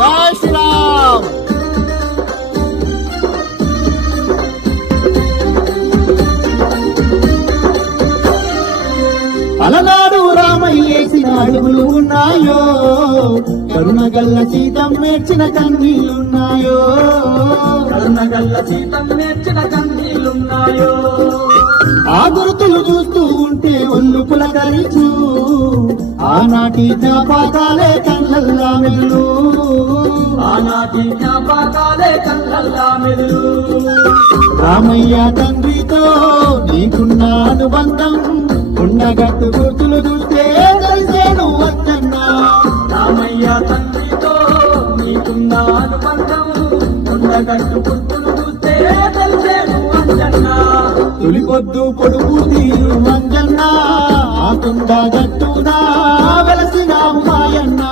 జై శ్రీరామ్. అలనాడు రామయ్యేసిన అడుగులు ఉన్నాయో, కరుణగల్ల సీతం నేర్చిన కన్నీళ్ళున్నాయో, కరుణగల్ల సీతం నేర్చిన కన్నీళ్ళున్నాయో. ఆ గుర్తులు చూస్తూ ఉంటే ఒళ్ళు పులకరించు, ఆనాటి జ్ఞాపకాలే కళ్ళల్లా మెదులు, ఆనాటి జ్ఞాపకాలే కళ్ళల్లా మెదులు. రామయ్య తండ్రితో నీకున్న అనుబంధం, ఉండగట్టు గుర్తులు చూస్తే తెలిసేను వచ్చన్నా. రామయ్య తండ్రితో నీకున్న అనుబంధం, ఉండగట్టు గుర్తులు చూస్తే తెలిసేను అంజన్నా. తొలి పొద్దు పొడుగు తీరు మంజన్నా, ఆ కుండ గట్టునా వెలసిన మాయన్నా.